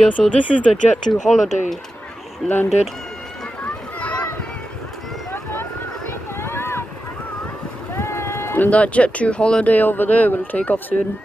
Yeah, so this is the jet to holiday landed. And that jet to holiday over there will take off soon.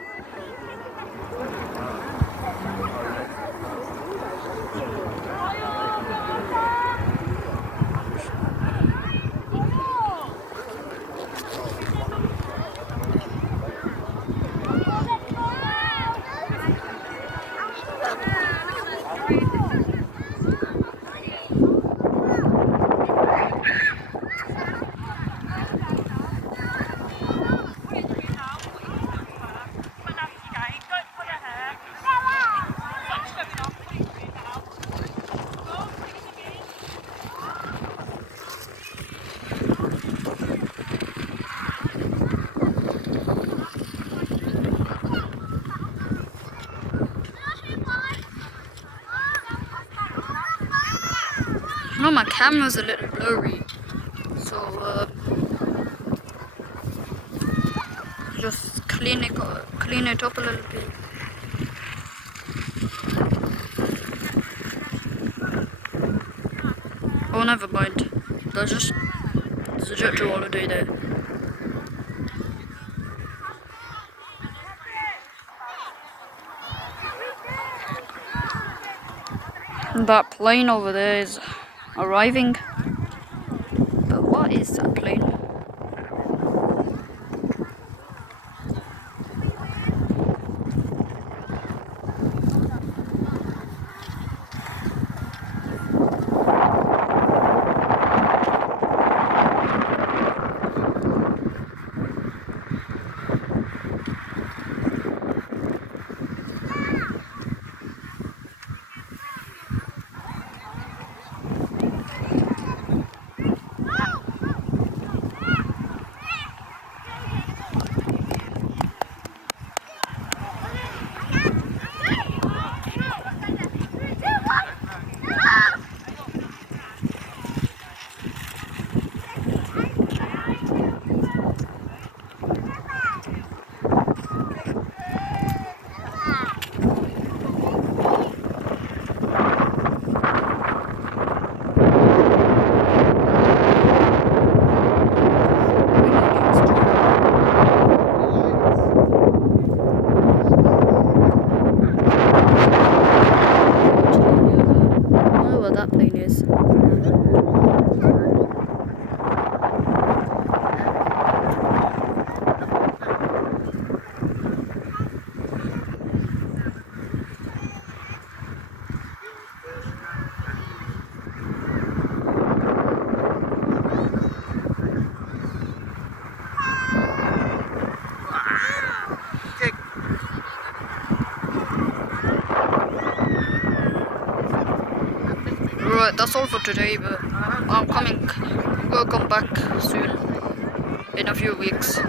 No, my camera's a little blurry, so just clean it up a little bit. Oh, never mind. There's a jet to holiday there. That plane over there is arriving. But what is that plane? Right, that's all for today, but I'm coming. We'll come back soon, in a few weeks.